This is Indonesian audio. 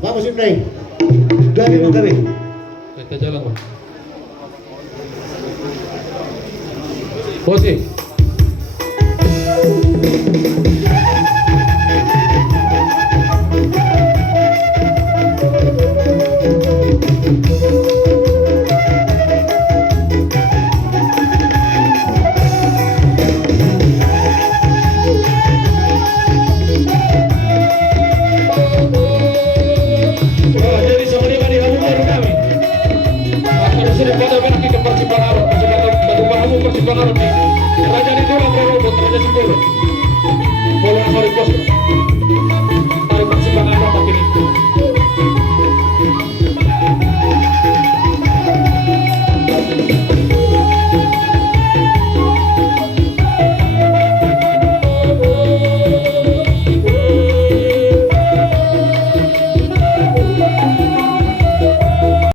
Vamos Ibrahim. Gabi. Kita jalan, Bang. Posisi. Raja di Dura Prorobot, Raja Sembolo. Bola sorry bos. Tarik persimpangan Rombak ini.